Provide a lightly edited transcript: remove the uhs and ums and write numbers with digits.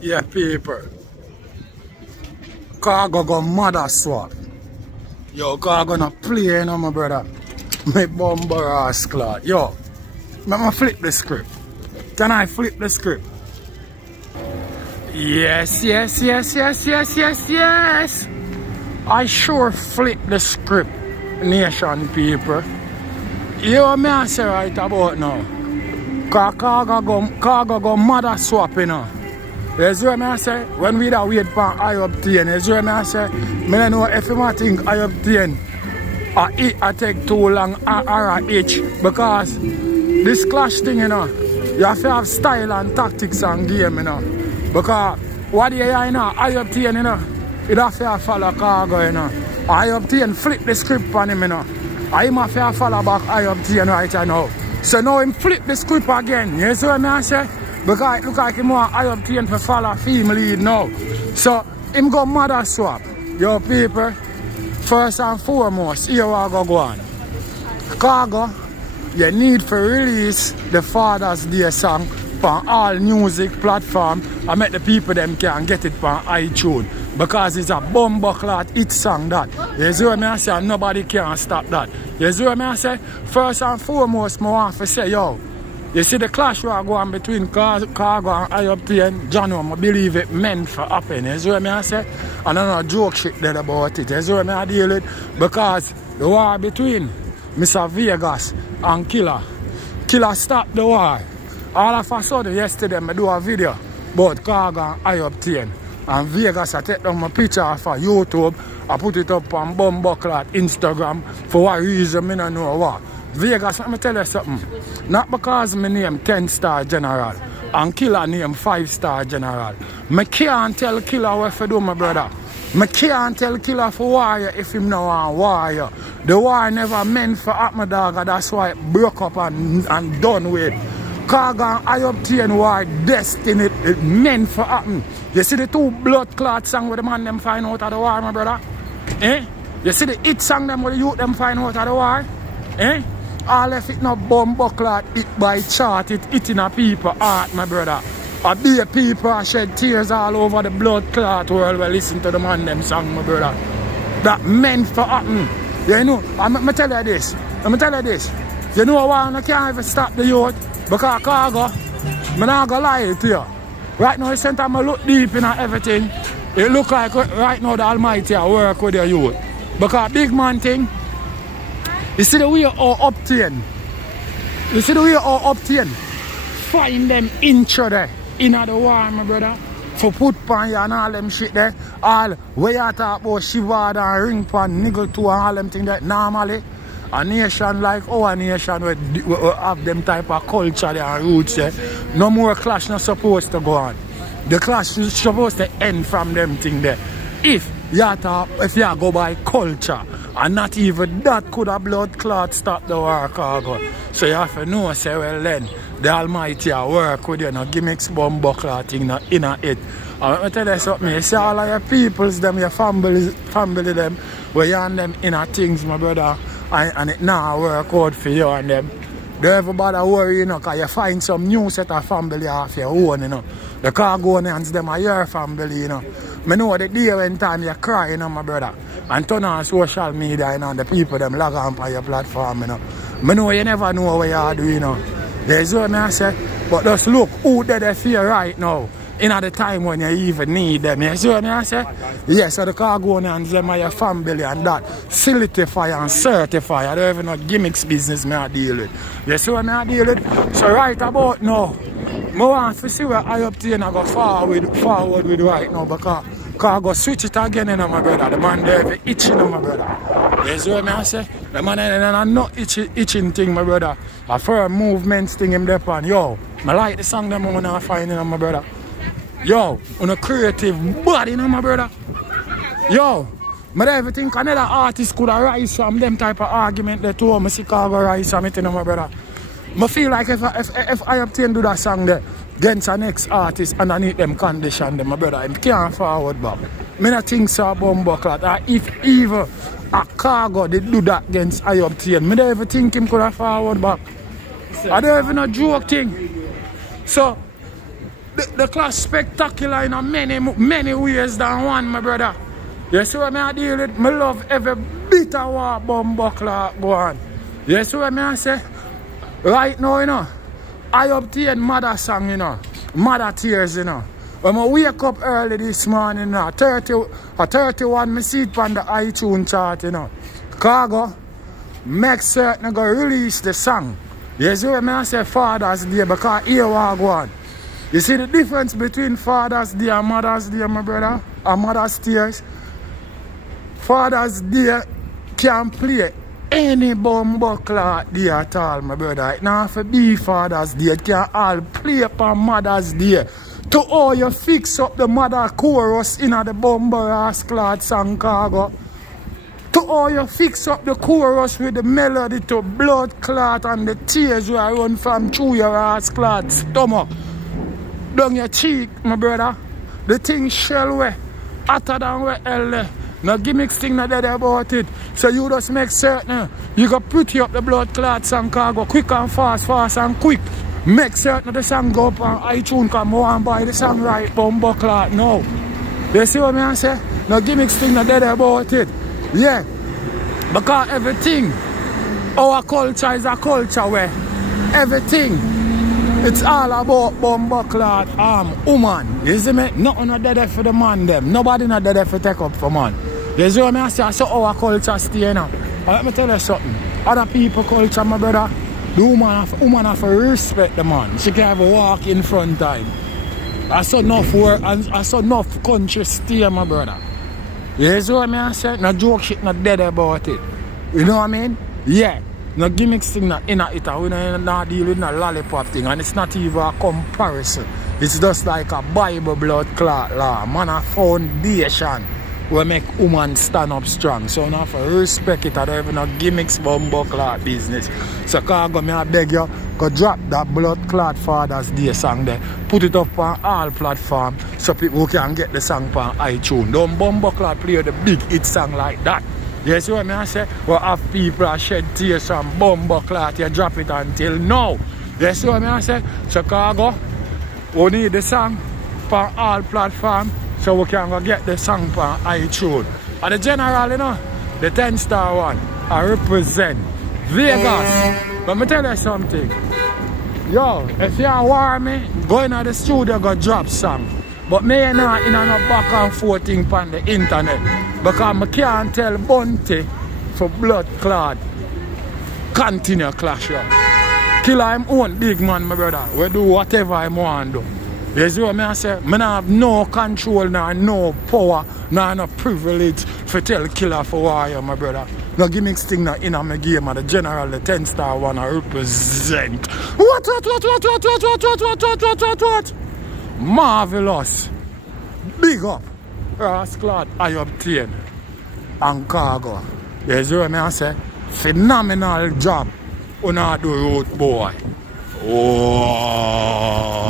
Yeah, people. Khago go mother swap. Yo, Khago no play, no, my brother. My bumper ass clot. Yo, let me flip the script. Can I flip the script? Yes. I sure flip the script, nation people. You know what I say right about now? Khago go mother swap, you know. You see what I say? When we da wait for ioctane, you see what I say? I don't know if you think ioctane I take too long or itch, because this clash thing, you know, you have to have style and tactics and game, you know. Because what you hear, you know, ioctane, you know, you have to follow Khago, you know. ioctane flip the script on him, you know. I have to follow back ioctane right now. So now him flip the script again, you see what I say? Because it look like him want ioctane to follow female lead now. So him go mother swap. Yo people, first and foremost, here we go on. Khago, you need to release the Father's Day song on all music platform and make the people them can get it on iTunes. Because it's a bumbuckler hit song that. You see what I say? Nobody can stop that. You see what I say? First and foremost, I want to say, yo, you see the clash we are going between Khago and ioctane, John, I believe it meant for happen. You see what I say? And I don't joke shit there about it. You see what I deal with? Because the war between Mr. Vegas and Killer stopped the war. All of a sudden, yesterday, I do a video about Khago and ioctane. And Vegas, I take down my picture off of YouTube, I put it up on Bumbuckler Instagram. For what reason, I don't know what. Vegas, let me tell you something. Not because my name 10-star general and Killer name 5-star general. I can't tell Killer what to do, my brother. I can't tell Killer for warrior if him no want warrior. The war never meant for at my dog, that's why it broke up and done with. Khago and ioctane war destiny, it meant for happen. You see the two blood clot song where the man them find out of the war, my brother? Eh? You see the hit song them where the youth them find out of the war? Eh? All if it not bumbuckler hit by chart, it hitting a people heart, my brother. I be a people shed tears all over the blood clot world while listen to the man them song, my brother. That meant for happen. You know, I'm tell you this. You know why I can't even stop the youth? Because Khago, I'm not gonna lie to you. Right now, the center I look deep in everything. It look like right now the Almighty work with the youth. Because big man thing, you see the way how obtain. You see the way how obtain. Find them inch there in the war, my brother. For put pan you and all them shit there. All where you talk about Shivada and ring pan, niggle to and all them things there. Normally, a nation like our nation will have them type of culture there and roots there. No more clash not supposed to go on. The clash is supposed to end from them thing there. If you go by culture, and not even that could a blood clot stop the war, Khago. So you have to know, say, well then, the Almighty work with you, no gimmicks, bumbuckler thing, no inner it. And let me tell you something, you see all of your peoples, them, your family them, where you and them inner things, my brother, and it now work out for you and them. Don't everybody worry, you know, because you find some new set of family off your own, you know. The Khagonians, them are your family, you know. I know the day when time you cry, you know, my brother, and turn on social media, you know, and the people them log on your platform, you know. I know you never know what you are doing, you know. There's what I say, but just look who they feel right now, in at the time when you even need them. You see what I say? Yes, so the Khagonians, them are your family and that solidify and certify. I don't even know gimmicks business I deal with. You see what I deal with? So right about now, I want to see where ioctane I go forward with right now, because Khago switch it again, you know, my brother. The man there itching, you know, my brother. You see what I say? The man there not itching thing, my brother. A firm movements thing him there on. Yo, I like the song them when I find, you know, my brother. Yo, on a creative body, you know, my brother. Yo, I ever think another artist could arise from them type of argument that too. I see Khago rise from it, you know, my brother. I feel like if ioctane do that song there against the next artist underneath them condition, them, my brother, him can't forward back. I don't think so bumbuckler. If even a Khago did do that against ioctane, I don't ever think him could have forward back. I don't even know joke thing. So the class spectacular in many ways than one, my brother. You see what I deal with? I love every bit of what bumbuckler go on. You see what I say? Right now, you know, I obtain mother song, you know, mother tears, you know. When I wake up early this morning, you know, 31, I see it on the iTunes chart, you know. Khago, make certain I go release the song. You see what I say? Father's Day, because here what go on. You see the difference between Father's Day and Mother's Day, my brother? And Mother's Tears? Father's Day can play any bumbuckler day at all, my brother. It not for be Father's Day. It can all play upon Mother's Day. To all you fix up the mother chorus in the bumbuckler song Khago. To all you fix up the chorus with the melody to blood clot and the tears where I run from through your ass clot stomach. Down your cheek, my brother. The thing shell way hotter than where hell. No gimmicks thing not dead about it. So you just make certain you go pretty up the blood clot song Khago quick and fast and quick. Make certain the song go up on iTunes come and buy the song right bumbuckler now. You see what I say? No gimmicks thing not dead about it. Yeah. Because everything, our culture is a culture where everything it's all about bumbuckler woman. You see me? Nothing not dead for the man them. Nobody not dead for take up for man. You see what I say? So our culture stay now. Let me tell you something. Other people culture, my brother, the woman have to respect the man. She can have a walk in front time. I saw enough work and I saw enough country stay, my brother. You see what I say? No joke shit not dead about it. You know what I mean? Yeah. No gimmicks thing not in it. We don't deal with no lollipop thing. And it's not even a comparison. It's just like a Bible blood clot law. Man, a foundation will make woman stand up strong. So you have to respect it. I don't even no gimmicks bumbuckler business. So Khago, me I beg you, go drop that blood clot Father's Day song there. Put it up on all platforms so people can get the song on iTunes. Don't bumbuckler play the big hit song like that. You see what I say? We'll have people shed tears from bumbuckler, you drop it until now. You see what I say? So Khago, we need the song on all platforms so we can go get the song on iTunes. And the general, you know, the 10-star one, I represent Vegas. Let me tell you something. Yo, if you want me, go in the studio, go drop song. But me not in a back and forth thing on the internet. Because I can't tell Bunty for blood clot continue clash up. Kill him own big man, my brother. We do whatever I want to do. You see what I say? I don't have no control, no power, no privilege for tell killer for warrior, my brother. No gimmicks thing not in my game, and the general, the 10-star one I represent. What? Marvelous. Big up. Rasclad, ioctane and Khago. You see what I say? Phenomenal job on our road boy. Oh.